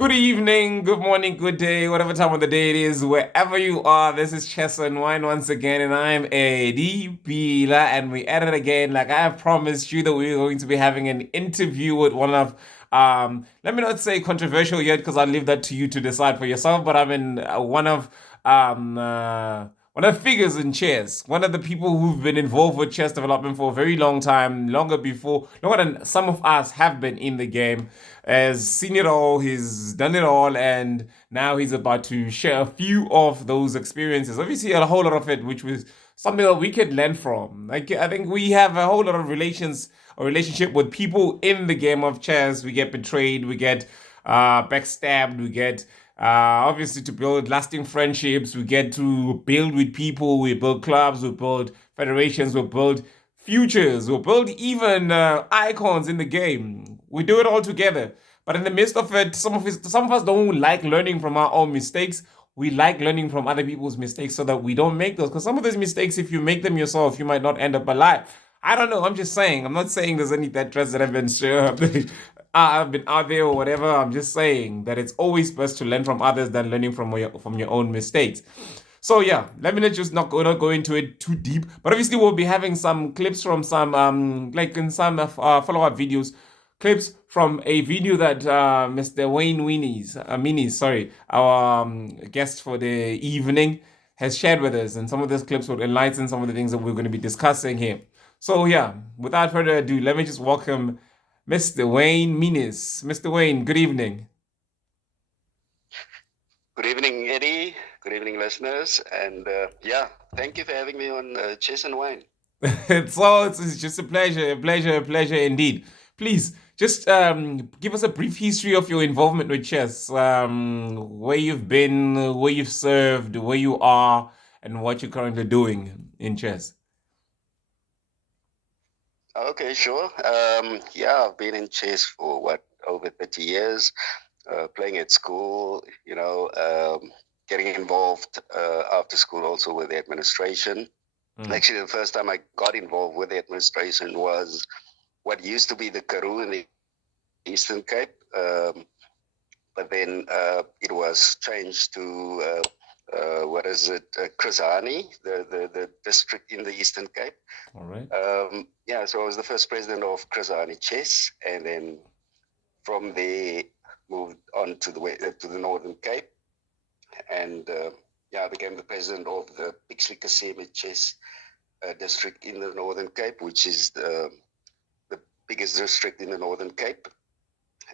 Good evening, good morning, good day, whatever time of the day it is, wherever you are. This is Chess and Wine once again, and I'm AD Bila, and we at it again. Like I have promised you that we're going to be having an interview with one of, let me not say controversial yet, because I'll leave that to you to decide for yourself. But I'm in um, uh, one of the figures in chess, one of the people who've been involved with chess development for a very long time, longer than some of us have been in the game. Has seen it all, he's done it all, and now he's about to share a few of those experiences. Obviously, a whole lot of it, which was something that we could learn from. Like I think we have a whole lot of relationship with people in the game of chess. We get betrayed, we get backstabbed, we get obviously to build lasting friendships. We get to build with people. We build clubs. We build federations. We build futures. We build even icons in the game. We do it all together. But in the midst of it, some of us don't like learning from our own mistakes. We like learning from other people's mistakes so that we don't make those. Because some of those mistakes, if you make them yourself, you might not end up alive. I don't know. I'm just saying. I'm not saying there's any death threats that have been sure I've been out there or whatever. I'm just saying that it's always best to learn from others than learning from your own mistakes. So yeah, let me not go into it too deep. But obviously we'll be having some clips from some like in some follow up videos, clips from a video that Mr. Wayne Minnies, sorry, our guest for the evening has shared with us, and some of those clips will enlighten some of the things that we're going to be discussing here. So yeah, without further ado, let me just welcome Mr. Wayne Minnies. Mr. Wayne, good evening. Good evening, Eddie. Good evening, listeners. And thank you for having me on Chess and Wine. It's just a pleasure indeed. Please, just give us a brief history of your involvement with chess. Where you've been, where you've served, where you are, and what you're currently doing in chess. Okay, sure. I've been in chess for over 30 years, playing at school, getting involved after school also with the administration. Actually, the first time I got involved with the administration was what used to be the Karoo in the Eastern Cape. But then it was changed to Krizani, the district in the Eastern Cape. All right. So I was the first president of Krizani Chess, and then from there moved on to the Northern Cape, and I became the president of the Pixley Kaseme Chess district in the Northern Cape, which is the biggest district in the Northern Cape,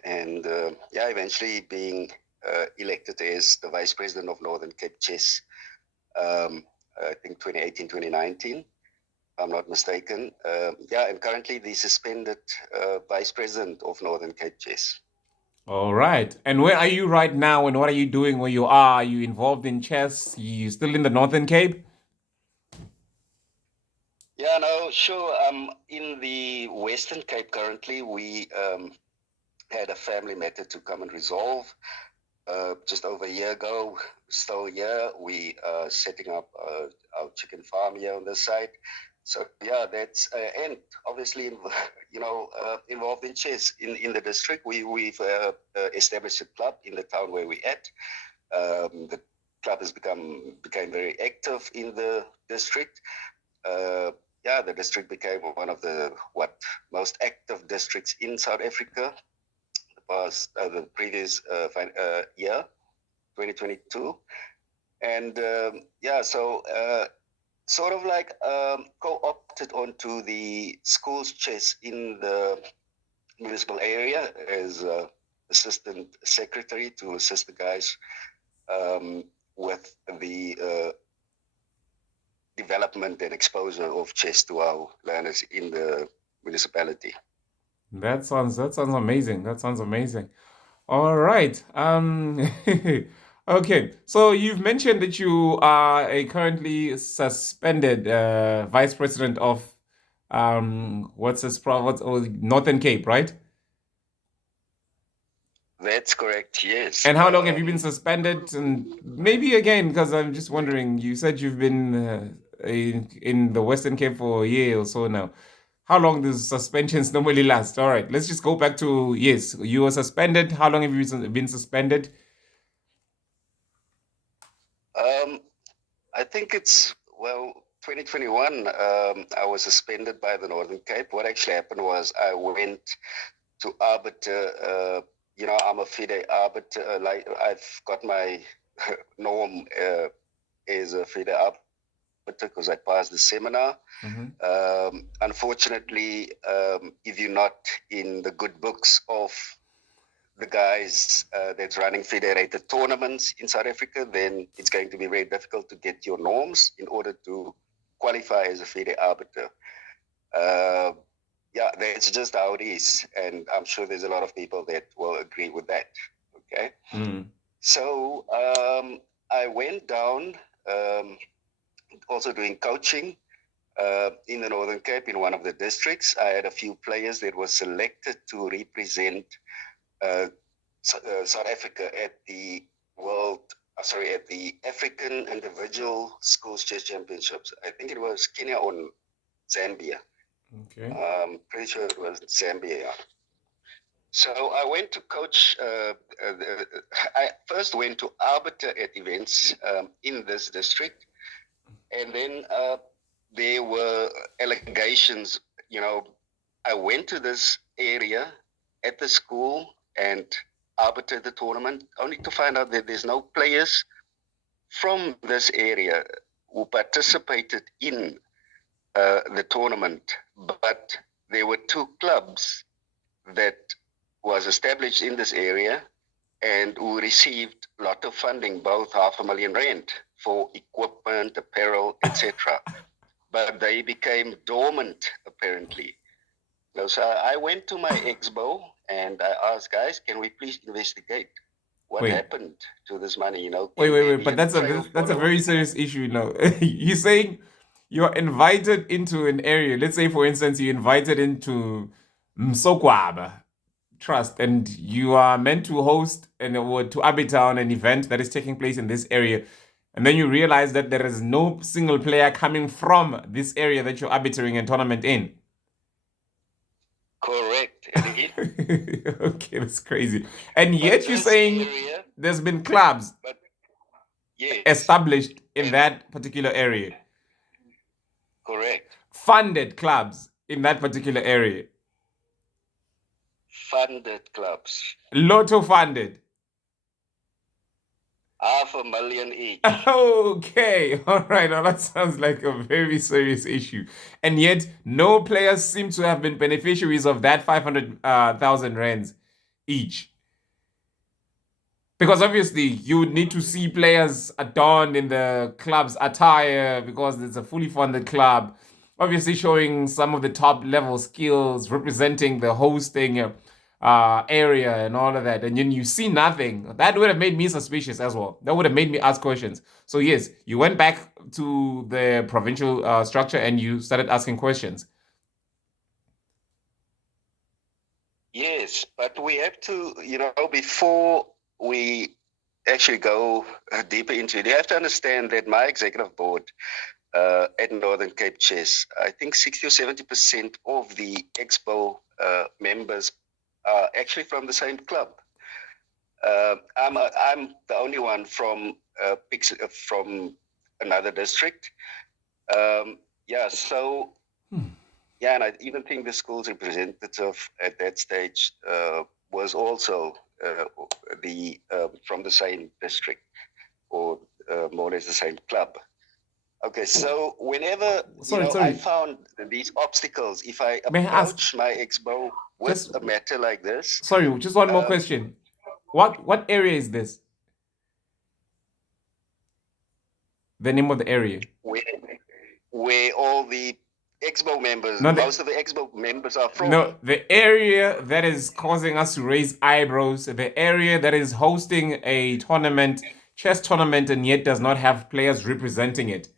and eventually being elected as the vice president of Northern Cape Chess. I think 2018, 2019. I'm not mistaken. And currently the suspended vice president of Northern Cape Chess. All right. And where are you right now, and what are you doing where you are? Are you involved in chess? You still in the Northern Cape? Yeah, no, sure. In the Western Cape currently. We had a family matter to come and resolve. Just over a year ago, still here, we are setting up our chicken farm here on this side. So that's and obviously, involved in chess in the district. We've established a club in the town where we're at. The club has became very active in the district. The district became one of the most active districts in South Africa. The previous year, 2022, and sort of like co-opted onto the school's chess in the municipal area as assistant secretary to assist the guys with the development and exposure of chess to our learners in the municipality. That sounds amazing. That sounds amazing. All right. Okay. So you've mentioned that you are a currently suspended vice president of Northern Cape, right? That's correct. Yes. And how long have you been suspended? And maybe again, because I'm just wondering, you said you've been in the Western Cape for a year or so now. how long does suspensions normally last? All right, let's just go back to, yes, you were suspended. How long have you been suspended? Um, I think it's, well, 2021. I was suspended by the Northern Cape. What actually happened was I went to arbiter. I'm a FIDE arbiter. Like I've got my norm as a FIDE arbiter because I passed the seminar. Mm-hmm. Unfortunately, if you're not in the good books of the guys that's running federated tournaments in South Africa, then it's going to be very difficult to get your norms in order to qualify as a FIDE arbiter. Uh, yeah, that's just how it is. And I'm sure there's a lot of people that will agree with that. Okay. Mm. So I went down, also doing coaching in the Northern Cape in one of the districts. I had a few players that were selected to represent uh, South Africa at the at the African Individual Schools Chess Championships. I think it was Kenya or Zambia. Okay. Pretty sure it was Zambia. Yeah. So I went to coach. I first went to arbiter at events in this district, and then there were allegations. I went to this area at the school and arbitrated the tournament, only to find out that there's no players from this area who participated in the tournament, but there were two clubs that was established in this area and who received lotto funding, both R500,000 for equipment, apparel, etc. But they became dormant, apparently. So I went to my expo and I asked, guys, can we please investigate what Wait, happened to this money? wait, Can wait, there wait. be But a trail that's a followed? very serious issue now. You're saying you're invited into an area. Let's say, for instance, you're invited into Msokwaba Trust, and you are meant to host or to arbiter on an event that is taking place in this area. And then you realize that there is no single player coming from this area that you're arbitrating a tournament in. Correct, Eddie. Okay, that's crazy. And But yet you're this saying area, there's been clubs but yes, established in and that particular area, correct, funded clubs in that particular area, funded clubs, lotto funded. 500,000 each. Okay, all right. Now that sounds like a very serious issue. And yet, no players seem to have been beneficiaries of that 500,000 rands each. Because obviously, you would need to see players adorned in the club's attire because it's a fully funded club. Obviously, showing some of the top level skills, representing the hosting area and all of that. And then you see nothing. That would have made me suspicious as well. That would have made me ask questions. So, yes, you went back to the provincial structure and you started asking questions. Yes, but we have to, before we actually go deeper into it, you have to understand that my executive board at Northern Cape Chess, I think 60 or 70% of the expo members are actually from the same club. I'm the only one from another district. Yeah, so yeah, and I even think the school's representative at that stage was also the from the same district or more or less the same club. Okay, so whenever Sorry, I sorry. found these obstacles, if I May I ask? approach my expo with Just a matter like this, sorry, just one more um, question. What area is this? The name of the area? where, where all the expo members, No, most of the expo members are from. no, the area that is causing us to raise eyebrows, the area that is hosting a tournament, chess tournament, and yet does not have players representing it.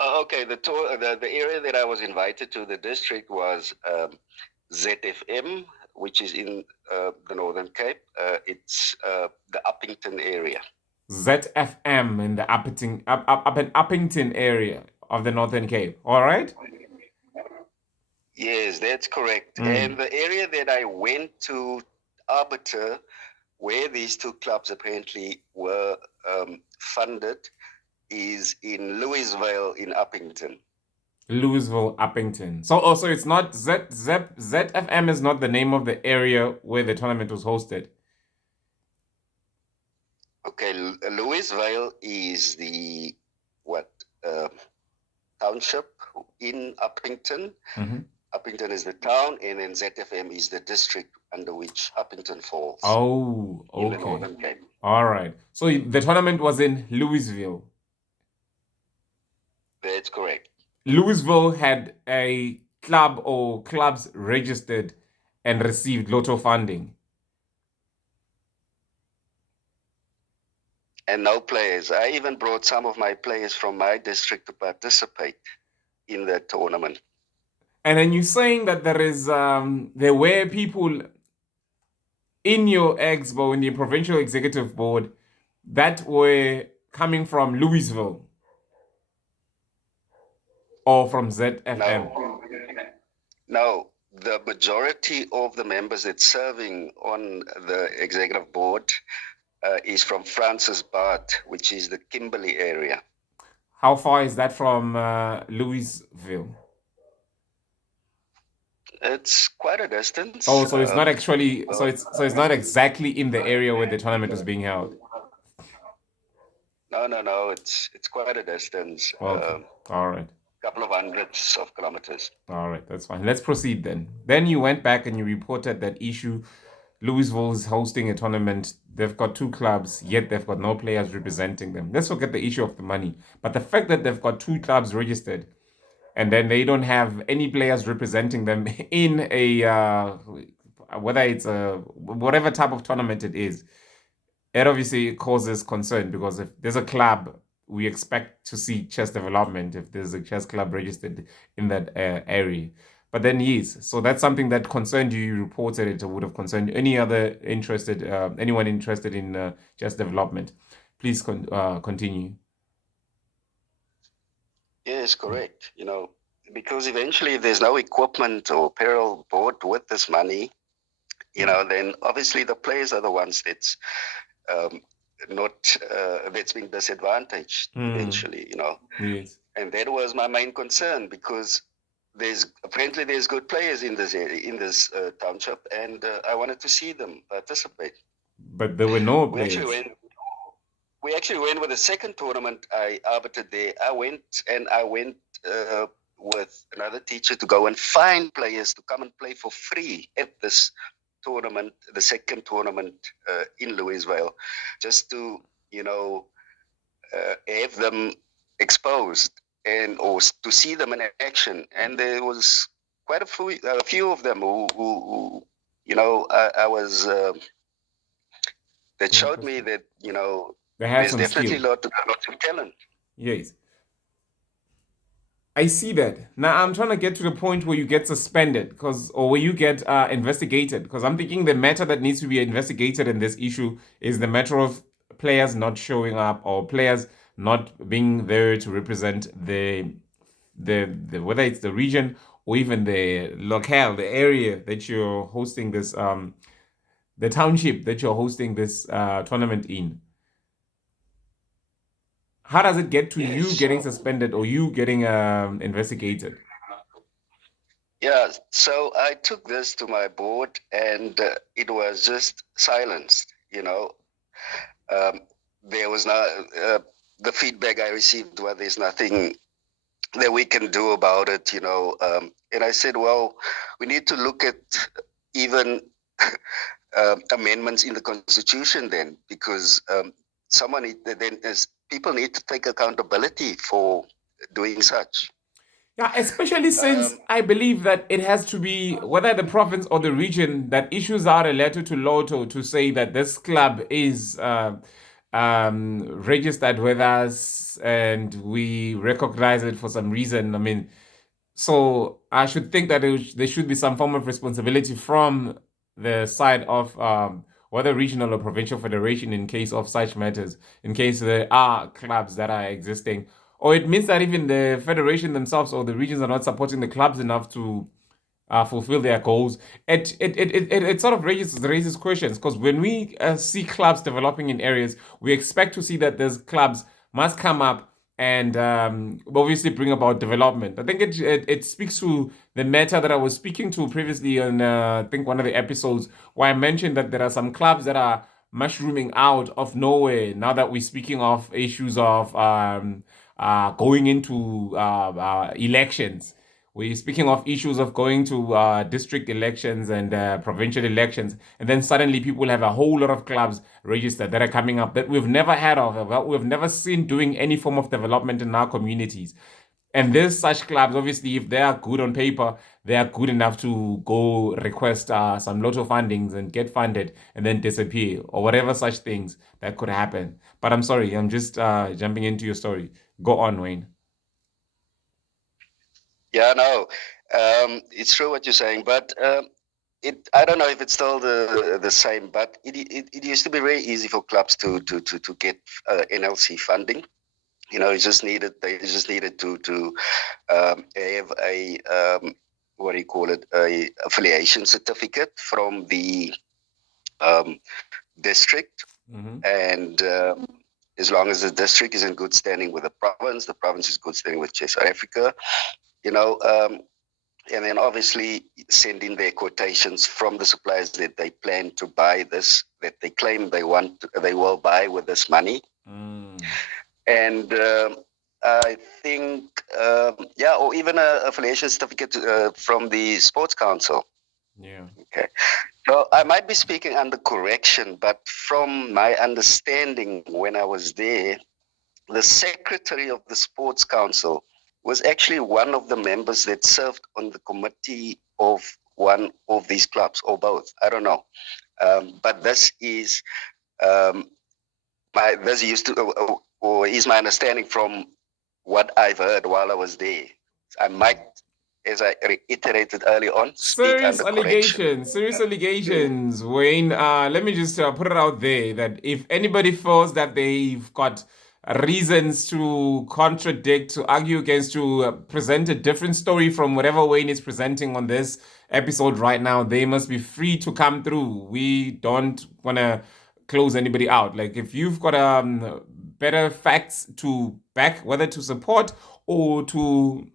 Okay, the area that I was invited to, the district was ZFM, which is in the Northern Cape. It's the Uppington area. ZFM in the Uppington area of the Northern Cape. All right. Yes, that's correct. Mm. And the area that I went to arbiter, where these two clubs apparently were funded, is in Louisville in Uppington. Louisville, Uppington. So also it's not ZFM is not the name of the area where the tournament was hosted. Okay, Louisville is the what township in Uppington. Mhm. Uppington is the town, and then ZFM is the district under which Uppington falls Oh, in the okay. Northern Cape. All right. So the tournament was in Louisville. That's correct. Louisville had a club or clubs registered and received lotto funding. And no players. I even brought some of my players from my district to participate in the tournament. And then you're saying that there were people in your expo in the provincial executive board that were coming from Louisville or from ZFM. No, the majority of the members that's serving on the executive board is from Francis Bart, which is the Kimberley area. How far is that from Louisville? It's quite a distance. Oh, so it's not actually so it's not exactly in the area where the tournament was being held. No. It's quite a distance. Okay. All right. Couple of hundreds of kilometers. All right, that's fine. Let's proceed then. Then you went back and you reported that issue. Louisville is hosting a tournament. They've got two clubs, yet they've got no players representing them. Let's forget the issue of the money. But the fact that they've got two clubs registered and then they don't have any players representing them in a whether it's a whatever type of tournament it is, it obviously causes concern because if there's a club, we expect to see chess development if there's a chess club registered in that area. But then yes, so that's something that concerned you. You reported it, or would have concerned anyone interested in chess development. Please continue. Yes, correct. Because eventually if there's no equipment or apparel bought with this money, then obviously the players are the ones that's not that's being disadvantaged eventually. Yes. And that was my main concern because apparently there's good players in this area, in this township, and I wanted to see them participate. But there were no We players. we actually went with the second tournament I arbitered there. I went with another teacher to go and find players to come and play for free at this tournament, the second tournament in Louisville, just to have them exposed or to see them in action. And there was quite a few of them who I was that showed me that there's definitely lots of talent. Yes. I see that. Now I'm trying to get to the point where you get suspended or where you get investigated. Because I'm thinking the matter that needs to be investigated in this issue is the matter of players not showing up or players not being there to represent the whether it's the region or even the locale, the area that you're hosting this the township that you're hosting this tournament in. How does it get to you getting suspended or you getting investigated? Yeah, so I took this to my board and it was just silenced. There was the feedback I received was there's nothing that we can do about it, and I said, well, we need to look at even amendments in the Constitution then, because people need to take accountability for doing such. Yeah, especially since I believe that it has to be whether the province or the region that issues out a letter to Lotto to say that this club is registered with us and we recognize it for some reason. I mean, so I should think that there should be some form of responsibility from the side of whether regional or provincial federation in case of such matters, in case there are clubs that are existing. Or it means that even the federation themselves or the regions are not supporting the clubs enough to fulfill their goals. It sort of raises questions because when we see clubs developing in areas, we expect to see that those clubs must come up and obviously bring about development. I think it speaks to the matter that I was speaking to previously on I think one of the episodes where I mentioned that there are some clubs that are mushrooming out of nowhere now that we're speaking of issues of going into elections. We're speaking of issues of going to district elections and provincial elections, and then suddenly people have a whole lot of clubs registered that are coming up that we've never heard of, that we've never seen doing any form of development in our communities. And there's such clubs, obviously, if they are good on paper, they are good enough to go request some lotto fundings and get funded and then disappear or whatever such things that could happen. But I'm sorry, I'm just jumping into your story. Go on, Wayne. Yeah, no, it's true what you're saying, but I don't know if it's still the same, but it used to be very easy for clubs to get NLC funding. They just needed to have a what do you call it, a affiliation certificate from the um, district, Mm-hmm. and as long as the district is in good standing with the province is good standing with South Africa, you know. And then obviously send in their quotations from the suppliers that they plan to buy this, that they claim they will buy with this money. Mm, And I think, yeah, or even a affiliation certificate from the sports council. yeah. Okay, so I might be speaking under correction, but from my understanding when I was there, the secretary of the sports council was actually one of the members that served on the committee of one of these clubs, or both. I don't know, but this is um, this used to or is my understanding from what I've heard while I was there. I might, as I reiterated early on, speak Serious under correction. allegations, serious allegations, Wayne. Let me just put it out there that if anybody feels that they've got reasons to contradict, to argue against, to present a different story from whatever Wayne is presenting on this episode right now, they must be free to come through. We don't want to close anybody out. Like if you've got better facts to back, whether to support or to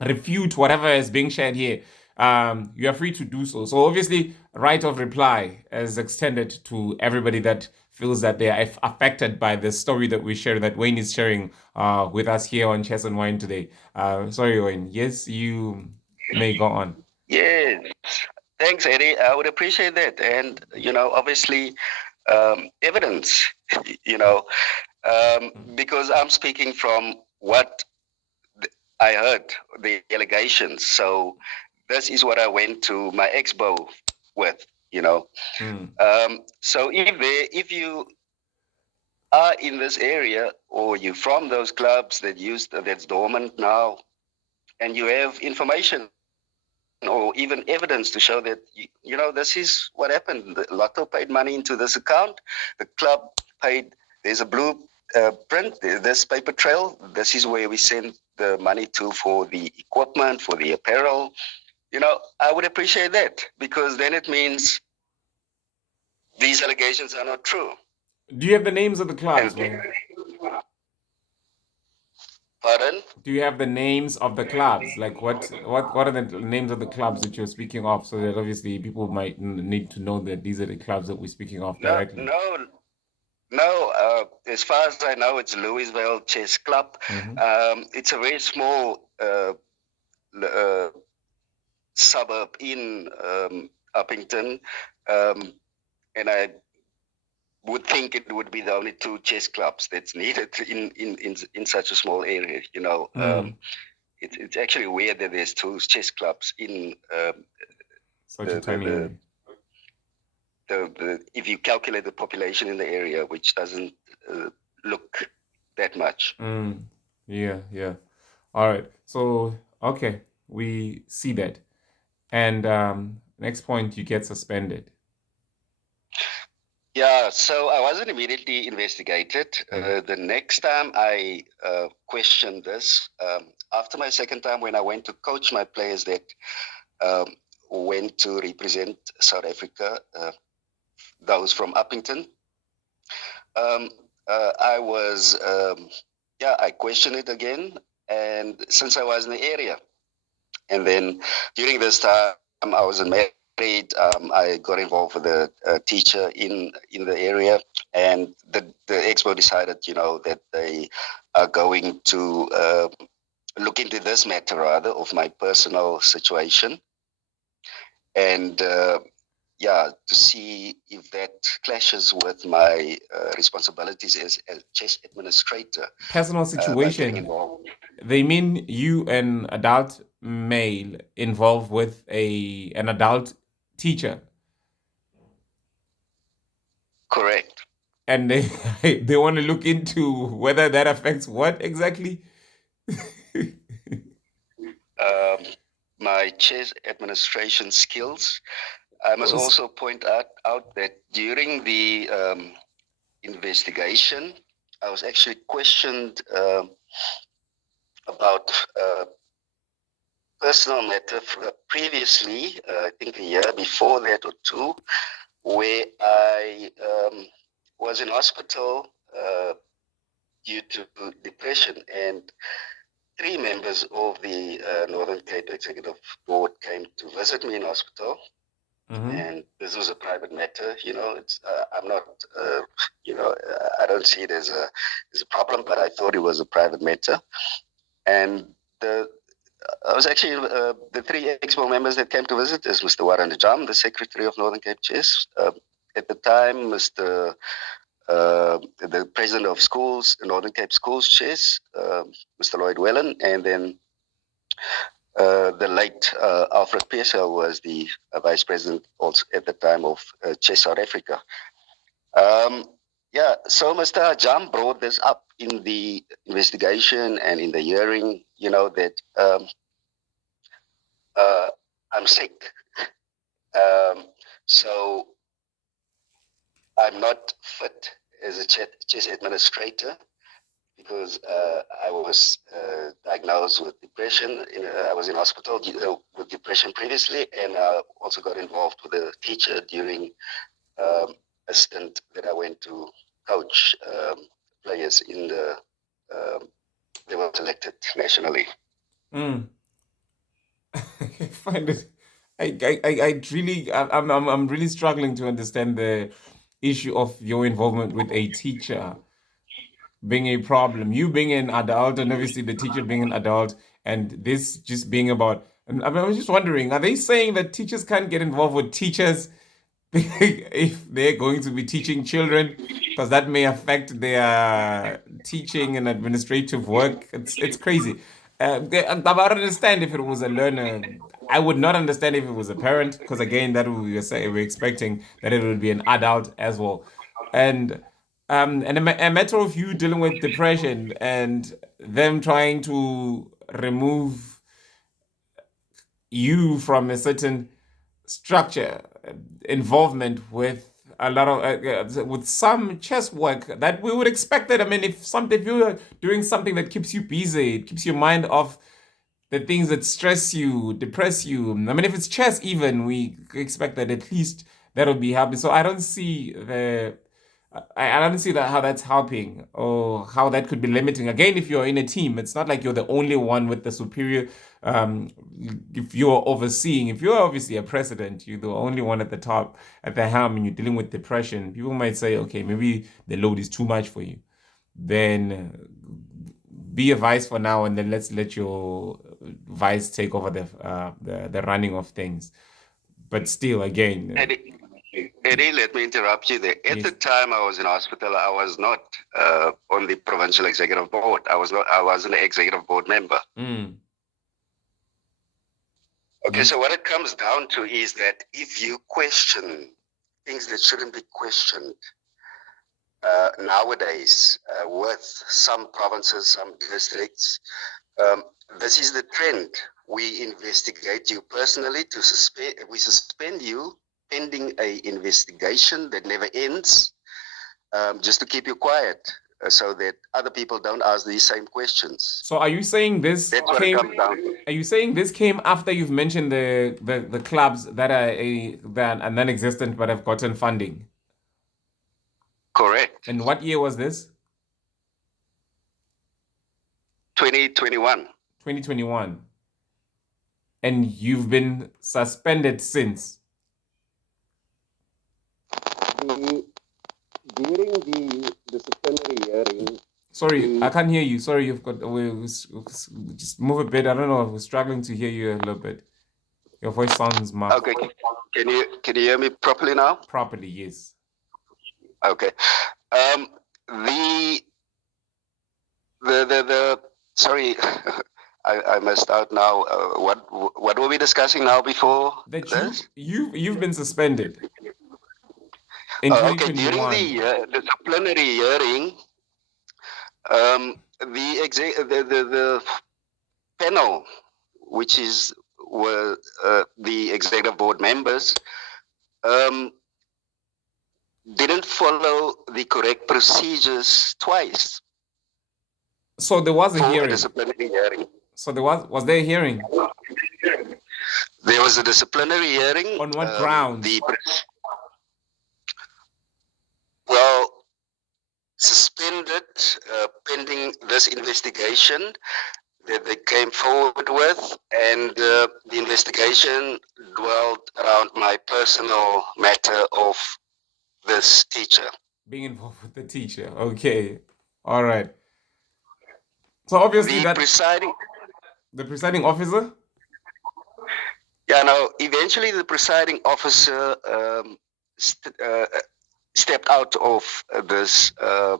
refute whatever is being shared here, you are free to do so. So obviously, right of reply is extended to everybody that feels that they are affected by the story that we share, that Wayne is sharing with us here on Chess and Wine today. Sorry, Wayne. Yes, you may go on. Yes, thanks, Eddie. I would appreciate that. And, obviously, evidence, you know, because I'm speaking from what I heard, the allegations. So this is what I went to my expo with. Mm, So if you are in this area or you're from those clubs that's dormant now, and you have information or even evidence to show that this is what happened. The lotto paid money into this account. The club paid. There's a blue print. This paper trail. This is where we send the money to for the equipment, for the apparel. I would appreciate that, because then it means these allegations are not true. do you have the names of the And clubs, Wayne? pardon? Do you have the names of the clubs? Like what are the names of the clubs that you're speaking of? So that obviously people might need to know that these are the clubs that we're speaking of No, directly. no, no. As far as I know, it's Louisville Chess Club. Mm-hmm. It's a very small uh, suburb in Uppington, um, and I would think it would be the only two chess clubs that's needed in such a small area. Mm, It's actually weird that there's two chess clubs in such a the, the tiny the area. the if you calculate the population in the area, which doesn't uh, look that much. Mm, yeah, yeah. All right. So, okay, we see that. And next point, you get suspended. Yeah, so I wasn't immediately investigated. Mm, The next time I questioned this, after my second time when I went to coach my players that went to represent South Africa, those from Uppington. Um, I was, I questioned it again, and since I was in the area, and then during this time I wasn't married. I got involved with a teacher in the area, and the expo decided, that they are going to look into this matter rather of my personal situation, and to see if that clashes with my responsibilities as chess administrator Personal by getting situation. involved. They mean you, an adult male, involved with an adult teacher, Correct. and they they want to look into whether that affects what exactly. Um, my chess administration skills. I must also point out that during the investigation, I was actually questioned about personal matter previously, I think a year before that or two, where I was in hospital due to depression, and three members of the Northern Cape Executive Board came to visit me in hospital. Mm-hmm. And this was a private matter. It's I'm not, I don't see it as a problem, but I thought it was a private matter. And the I was actually the three expo members that came to visit is Mr. Warren Jam, the Secretary of Northern Cape Chess. At the time, the President of Schools, Northern Cape Schools Chess, Mr. Lloyd Wellen, and then the late Alfred Pearsall was the Vice President also at the time of Chess South Africa. So Mr. Jam brought this up in the investigation and in the hearing, that I'm sick. So I'm not fit as a chess administrator because I was diagnosed with depression. I was in hospital with depression previously, and I also got involved with a teacher during a stint that I went to coach players in they were selected nationally. Mm. I find it. I really, I'm really struggling to understand the issue of your involvement with a teacher being a problem. You being an adult, and obviously the teacher being an adult, and this just being about. And I was just wondering, are they saying that teachers can't get involved with teachers if they're going to be teaching children? Because that may affect their teaching and administrative work. It's crazy. I would understand if it was a learner. I would not understand if it was a parent, because again, that we're expecting that it would be an adult as well, and a matter of you dealing with depression and them trying to remove you from a certain structure, involvement with a lot of with some chess work that we would expect that. I mean, if you're doing something that keeps you busy, it keeps your mind off the things that stress you, depress you. I mean, if it's chess, even we expect that at least that'll be helping. So I don't see that how that's helping or how that could be limiting. Again, if you're in a team, it's not like you're the only one with the superior. Um, if you're overseeing, if you're obviously a president, you're the only one at the top, at the helm, and you're dealing with depression. People might say, okay, maybe the load is too much for you. Then be a vice for now, and then let's let your vice take over the running of things. But still, again, Eddie, let me interrupt you there. At the yes. time I was in hospital, I was not on the provincial executive board. I was not. I wasn't an executive board member. Mm. Okay, Yes. so what it comes down to is that if you question things that shouldn't be questioned nowadays with some provinces, some districts, um, this is the trend. We investigate you personally to suspend. We suspend you pending a investigation that never ends, just to keep you quiet. so that other people don't ask these same questions. So are you saying this That's what it came? comes down to. Are you saying this came after you've mentioned the clubs that are non-existent but have gotten funding? Correct. And what year was this? 2021. 2021. And you've been suspended since. During the disciplinary hearing. Sorry, I can't hear you. Sorry, you've got. Just move a bit. I don't know. We're struggling to hear you a little bit. Your voice sounds muffled. Okay. Can you hear me properly now? Properly, yes. Okay. The sorry, I messed out now. What were we discussing now before That this? you've been suspended in Okay, 2021. during the disciplinary hearing, the panel, which were the executive board members, didn't follow the correct procedures twice. So there was a for hearing. A disciplinary hearing. So there was there a hearing? There was a disciplinary hearing. On what grounds? Well, suspended pending this investigation that they came forward with, and the investigation dwelled around my personal matter of this teacher. Being involved with the teacher. Okay. All right. So obviously the presiding officer? Yeah, no, eventually the presiding officer stepped out of this, I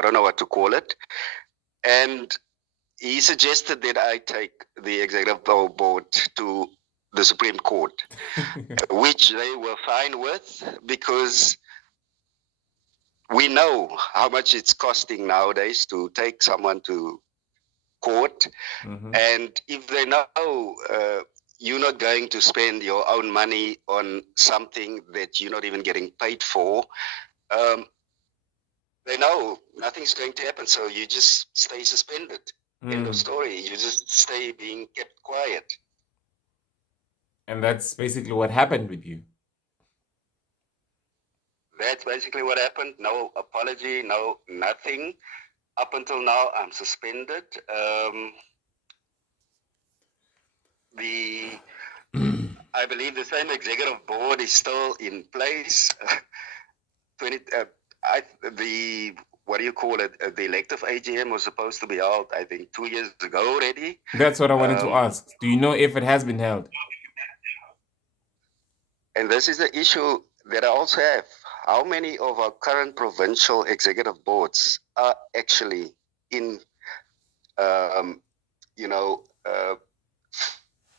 don't know what to call it, and he suggested that I take the executive board to the Supreme Court, which they were fine with, because we know how much it's costing nowadays to take someone to court. Mm-hmm. And if they know you're not going to spend your own money on something that you're not even getting paid for, they know nothing's going to happen. So you just stay suspended. End of story. You just stay being kept quiet. And that's basically what happened with you. That's basically what happened. No apology, no nothing. Up until now, I'm suspended. I believe the same executive board is still in place. What do you call it? The elective AGM was supposed to be held, I think, 2 years ago already. That's what I wanted to ask. Do you know if it has been held? And this is the issue that I also have. How many of our current provincial executive boards are actually in,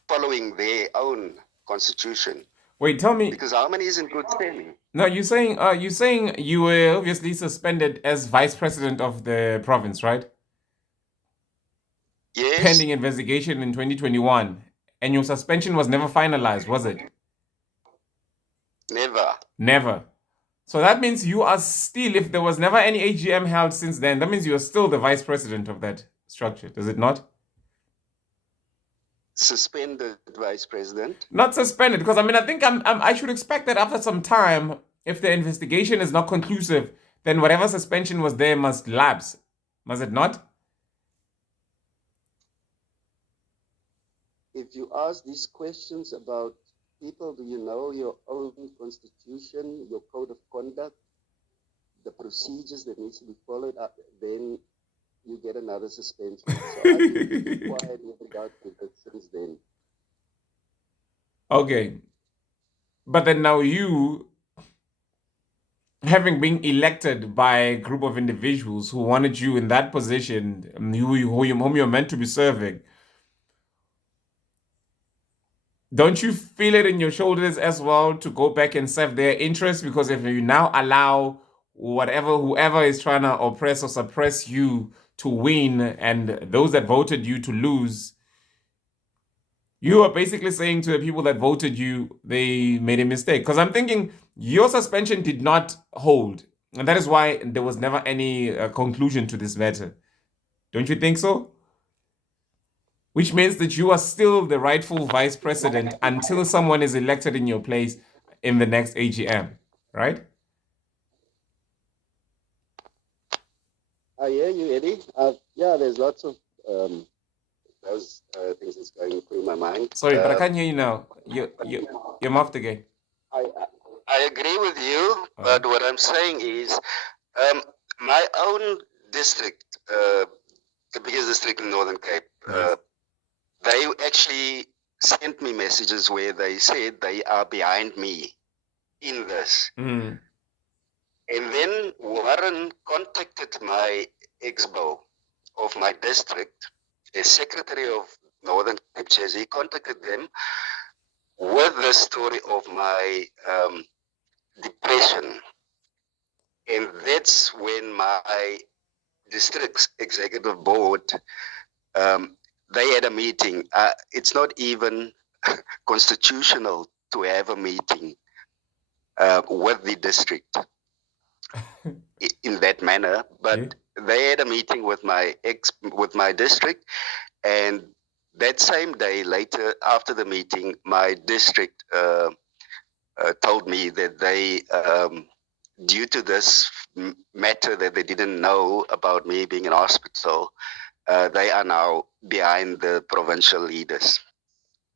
following their own constitution? Wait, tell me. Because how many is in good standing? No, you're saying you were obviously suspended as vice president of the province, right? Yes. Pending investigation in 2021, and your suspension was never finalized, was it? Never. Never. So that means you are still, if there was never any AGM held since then, that means you're still the vice president of that structure, does it not? Suspended vice president? Not suspended, because I mean, I think I should expect that after some time, if the investigation is not conclusive, then whatever suspension was there must lapse. Must it not? If you ask these questions about people, do you know your own constitution, your code of conduct, the procedures that needs to be followed up, then you get another suspension. So I've been quiet with regard to that since then. Okay. But then now you, having been elected by a group of individuals who wanted you in that position, whom you're meant to be serving, don't you feel it in your shoulders as well to go back and serve their interests? Because if you now allow whoever is trying to oppress or suppress you to win and those that voted you to lose, you are basically saying to the people that voted you, they made a mistake. Because I'm thinking your suspension did not hold. And that is why there was never any conclusion to this matter. Don't you think so? Which means that you are still the rightful vice president until someone is elected in your place in the next AGM, right? I hear you, Eddie. Yeah, there's lots of those things that's going through my mind. Sorry, but I can't hear you now. You're muffled again. I, I agree with you, Uh-huh. but what I'm saying is um, my own district, the biggest district in Northern Cape, Yes. they actually sent me messages where they said they are behind me in this. Mm. And then Warren contacted my expo of my district, a secretary of Northern Cape Chairs. He contacted them with the story of my depression. And that's when my district executive board, they had a meeting. It's not even constitutional to have a meeting with the district in that manner, but Yeah. they had a meeting with my district, and that same day later after the meeting, my district told me that they due to this matter that they didn't know about me being in hospital, they are now behind the provincial leaders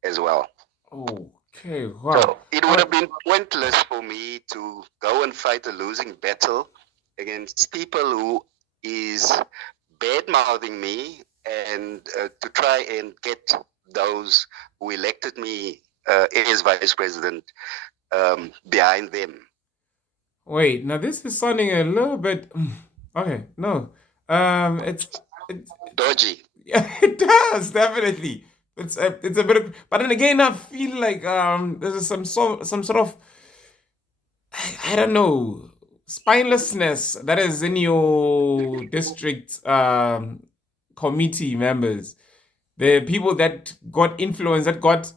as well. Okay. So Wow. it would have been pointless for me to go and fight a losing battle against people who is bad mouthing me and to try and get those who elected me as vice president behind them. Wait, now this is sounding a little bit okay. No, it's Dodgy. yeah, it does definitely. It's a bit of, but then again, I feel like there's some sort of I don't know spinelessness that is in your district committee members. The people that got influenced, that got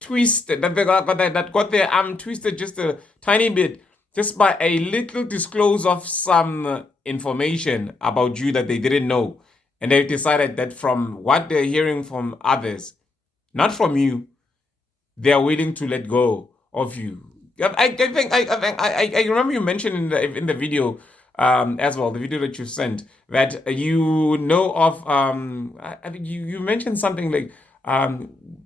twisted, that got their arm twisted just a tiny bit, just by a little disclose of some information about you that they didn't know. And they've decided that from what they're hearing from others, not from you, they are willing to let go of you. I remember you mentioned in the video as well, the video that you sent, that you know of I think you mentioned something like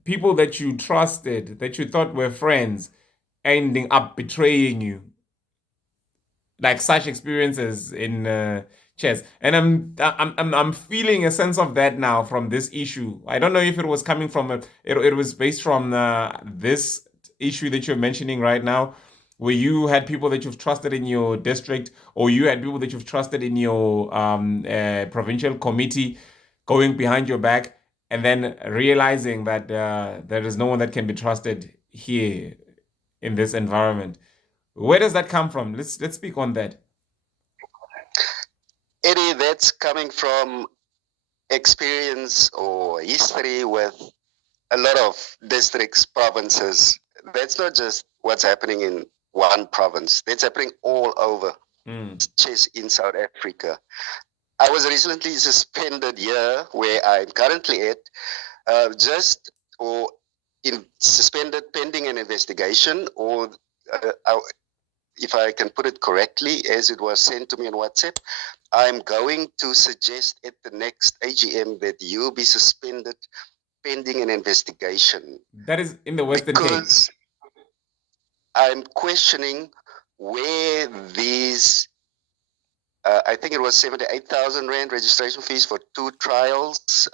people that you trusted, that you thought were friends, ending up betraying you, like such experiences in chess. And I'm feeling a sense of that now from this issue. I don't know if it was coming from it was based from this issue that you're mentioning right now, where you had people that you've trusted in your district, or you had people that you've trusted in your provincial committee going behind your back, and then realizing that there is no one that can be trusted here in this environment. Where does that come from? Let's speak on that. Eddie, that's coming from experience or history with a lot of districts, provinces. That's not just what's happening in one province. That's happening all over chess in South Africa. I was recently suspended here, where I'm currently at, just or in suspended pending an investigation, or if I can put it correctly, as it was sent to me on WhatsApp, I'm going to suggest at the next AGM that you be suspended pending an investigation. That is in the Western Cape. Because I'm questioning where these, I think it was 78,000 Rand registration fees for 2 trials,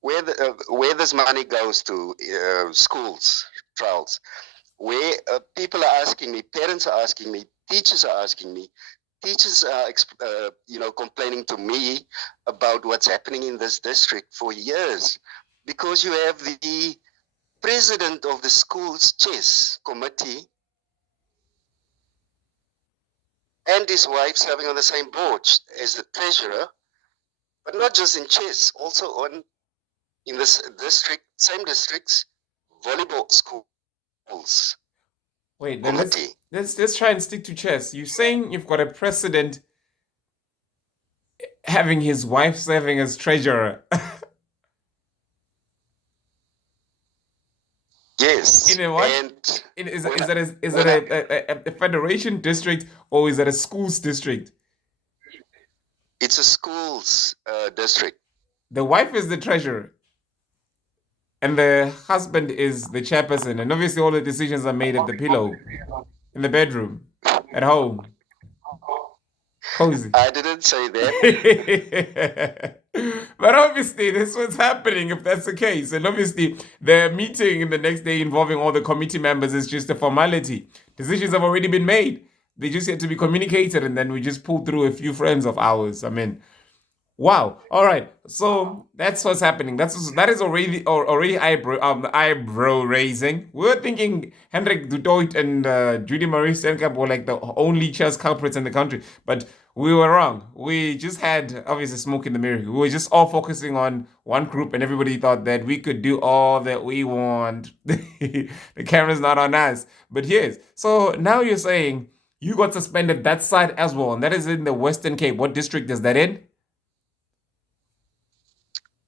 where this money goes to, schools, trials, where people are asking me, parents are asking me, teachers are asking me, teachers are complaining to me about what's happening in this district for years, because you have the president of the school's chess committee and his wife serving on the same board as the treasurer, but not just in chess, also on in this district, same districts, volleyball schools. Wait, then let's committee. let's let's try and stick to chess. You're saying you've got a president having his wife serving as treasurer in Yes, a what? and Is that when I a federation district or is that a schools district? it's a schools district. The wife is the treasurer and the husband is the chairperson, and obviously all the decisions are made at the pillow in the bedroom at home, cozy. I didn't say that. But obviously, this was happening if that's the case. And obviously, the meeting the next day involving all the committee members is just a formality. Decisions have already been made. They just had to be communicated, and then we just pulled through a few friends of ours. I mean, wow. All right. So that's what's happening. That is already eyebrow raising. We were thinking Hendrik Dutoit and Judy Marie Stenkamp were like the only chess culprits in the country, but we were wrong. We just had obviously smoke in the mirror. We were just all focusing on one group, and everybody thought that we could do all that we want. The camera's not on us. But here's so now you're saying you got suspended that side as well, and that is in the Western Cape. What district is that in?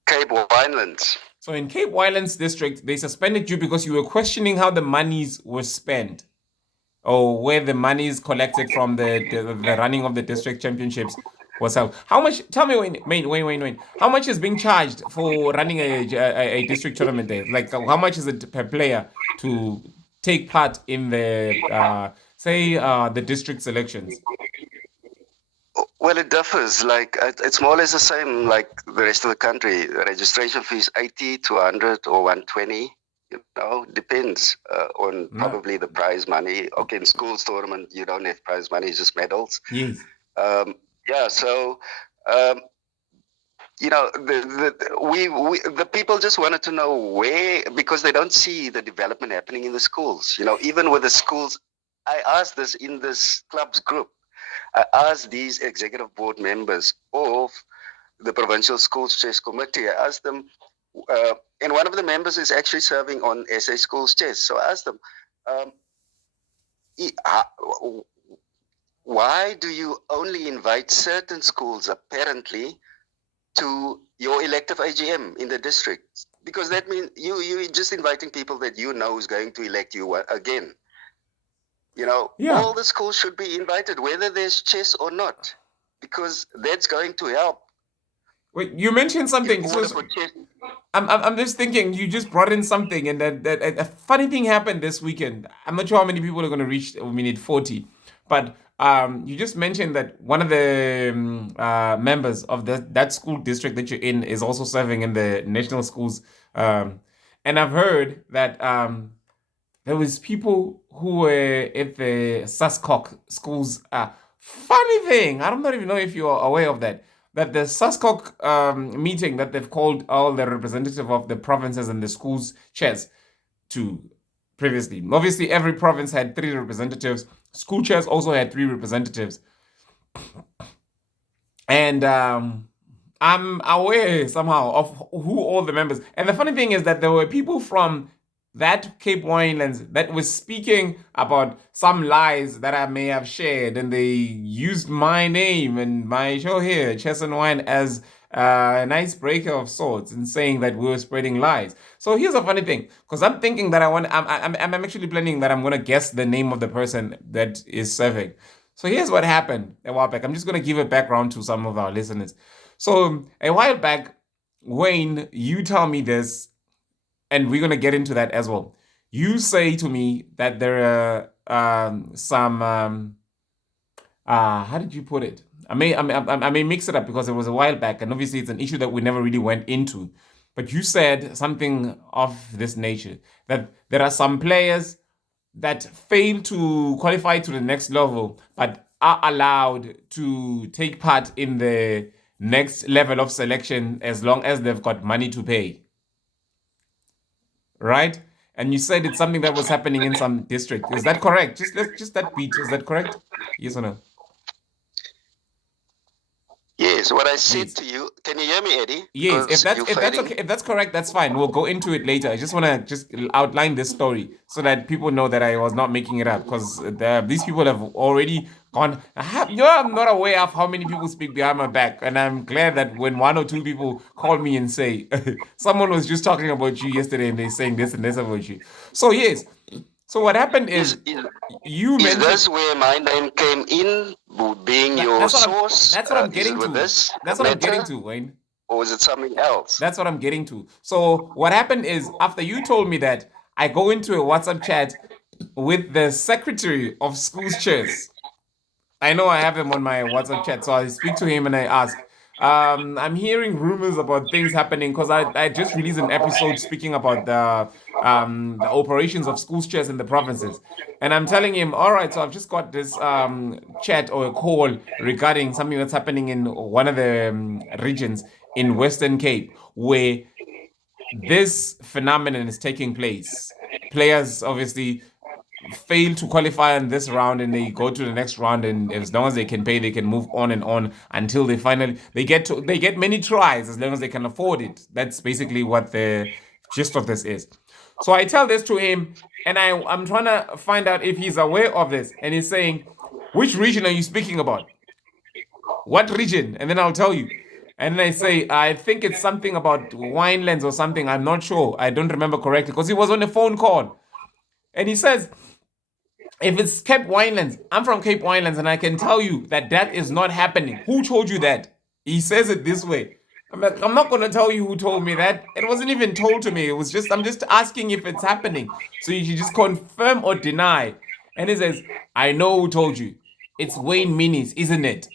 Cape Winelands. So in Cape Winelands District, they suspended you because you were questioning how the monies were spent or where the monies collected from the running of the district championships was held. How much? Tell me, Wayne. How much is being charged for running a district tournament there? Like, how much is it per player to take part in the, say, the district selections? Well, it differs. Like it's more or less the same like the rest of the country. The registration fee is 80 to 100 or 120. Depends on No. probably the prize money. Okay, in schools tournament, you don't have prize money; it's just medals. Yes. Yeah, so um, the people just wanted to know where, because they don't see the development happening in the schools. Even with the schools, I asked this in this club's group. I asked these executive board members of the provincial schools chess committee. I asked them, and one of the members is actually serving on SA schools chess. So I asked them, um, why do you only invite certain schools apparently to your elective AGM in the district? Because that means you're just inviting people that you know is going to elect you again. Yeah. All the schools should be invited, whether there's chess or not, because that's going to help Wait, you mentioned in something. order for chess. I'm just thinking you just brought in something, and that a funny thing happened this weekend. I'm not sure how many people are going to reach minute 40, but you just mentioned that one of the members of that school district that you're in is also serving in the national schools, um, and I've heard that there was people who were at the Suscock schools. Funny thing, I don't even know if you're aware of that. That the Suscock meeting that they've called all the representative of the provinces and the schools chairs to previously. Obviously, every province had three representatives. School chairs also had three representatives, and I'm aware somehow of who all the members. And the funny thing is that there were people from that Cape Winelands that was speaking about some lies that I may have shared, and they used my name and my show here, Chess and Wine, as an icebreaker of sorts, and saying that we were spreading lies. So here's a funny thing, because I'm thinking that I'm actually planning that I'm gonna guess the name of the person that is serving. So here's what happened a while back. I'm just gonna give a background to some of our listeners. So a while back, Wayne, you tell me this, and we're gonna get into that as well. You say to me that there are some how did you put it? I may mix it up because it was a while back, and obviously it's an issue that we never really went into. But you said something of this nature that there are some players that fail to qualify to the next level, but are allowed to take part in the next level of selection as long as they've got money to pay, right? And you said it's something that was happening in some district. Is that correct? Just that beat. Is that correct? Yes or no? Yes, what I said Yes. to you. Can you hear me, Eddie? Yes, Because you're if that's fading. okay, if that's correct, that's fine. We'll go into it later. I just want to just outline this story so that people know that I was not making it up because these people have already gone. I'm not aware of how many people speak behind my back, and I'm glad that when one or two people call me and say someone was just talking about you yesterday and they're saying this and this about you. So yes, so what happened Is is is you is mentioned this where my name came in, being that, your source? that's what I'm Is it getting with to. this That's what I'm getting matter, to, Wayne. or is it something else? That's what I'm getting to. So what happened is after you told me that, I go into a WhatsApp chat with the secretary of schools chairs. I know I have him on my WhatsApp chat, so I speak to him and I ask, I'm hearing rumors about things happening because I just released an episode speaking about the operations of schools chairs in the provinces. And I'm telling him, all right, so I've just got this chat or a call regarding something that's happening in one of the regions in Western Cape where this phenomenon is taking place. Players obviously fail to qualify in this round and they go to the next round, and as long as they can pay they can move on and on until they finally they get many tries as long as they can afford it. That's basically what the gist of this is. So I tell this to him and I'm trying to find out if he's aware of this, and he's saying, which region are you speaking about? What region? And then I'll tell you. And then I say, I think it's something about winelands or something. I'm not sure. I don't remember correctly because he was on a phone call. And he says, if it's Cape Winelands, I'm from Cape Winelands, and I can tell you that that is not happening. Who told you that? He says it this way. I'm like, I'm not going to tell you who told me that. It wasn't even told to me. It was just, I'm just asking if it's happening. So you should just confirm or deny. And he says, I know who told you. It's Wayne Minnies, isn't it?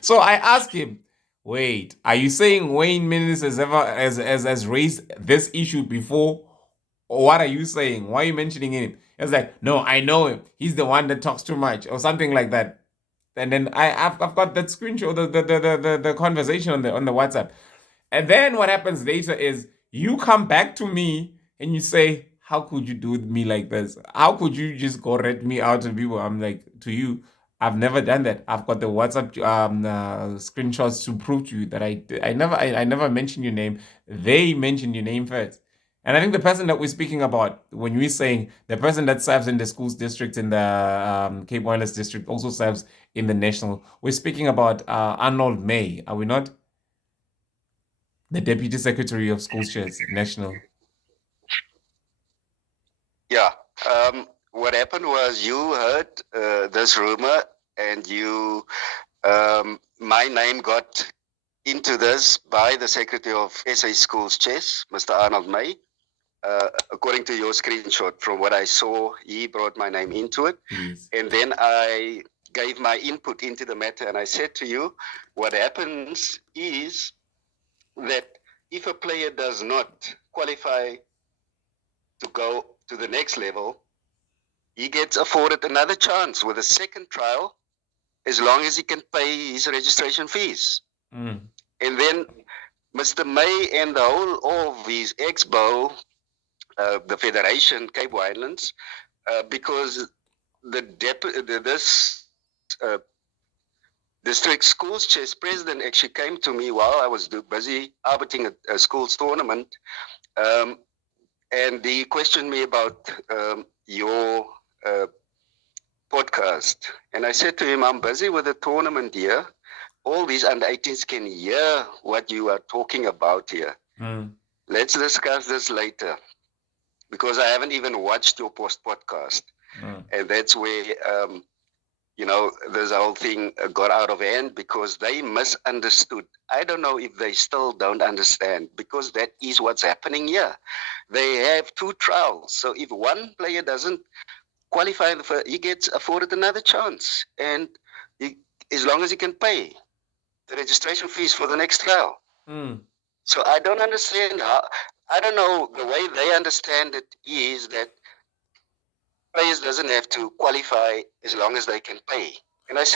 So I ask him, wait, are you saying Wayne Minnies has raised this issue before? Or what are you saying? Why are you mentioning him? It's like, no, I know him. He's the one that talks too much, or something like that. And then I've got that screenshot, the conversation on the WhatsApp. And then what happens later is you come back to me and you say, how could you do with me like this? How could you just go rat me out to people? I'm like, to you, I've never done that. I've got the WhatsApp screenshots to prove to you that I never mentioned your name. They mentioned your name first. And I think the person that we're speaking about, when we're saying the person that serves in the schools district in the Cape Wireless district also serves in the national, we're speaking about Arnold May, are we not? The Deputy Secretary of Schools Chairs, National. Yeah. What happened was you heard this rumor, and my name got into this by the Secretary of SA Schools Chess, Mr. Arnold May. According to your screenshot, from what I saw, he brought my name into it. Yes. And then I gave my input into the matter, and I said to you, what happens is that if a player does not qualify to go to the next level, he gets afforded another chance with a second trial as long as he can pay his registration fees. Mm. And then Mr. May and the whole of his expo, the Federation, Cape Winelands, because this district schools chess president actually came to me while I was busy arbitering a schools tournament, um, and he questioned me about your podcast. And I said to him, I'm busy with a tournament here. All these under 18s can hear what you are talking about here. Mm. Let's discuss this later, because I haven't even watched your podcast. Mm. And that's where, this whole thing got out of hand because they misunderstood. I don't know if they still don't understand, because that is what's happening here. They have two trials. So if one player doesn't qualify, he gets afforded another chance. And as long as he can pay the registration fees for the next trial. Mm. So I don't understand how, I don't know, the way they understand it is that players doesn't have to qualify as long as they can pay. And I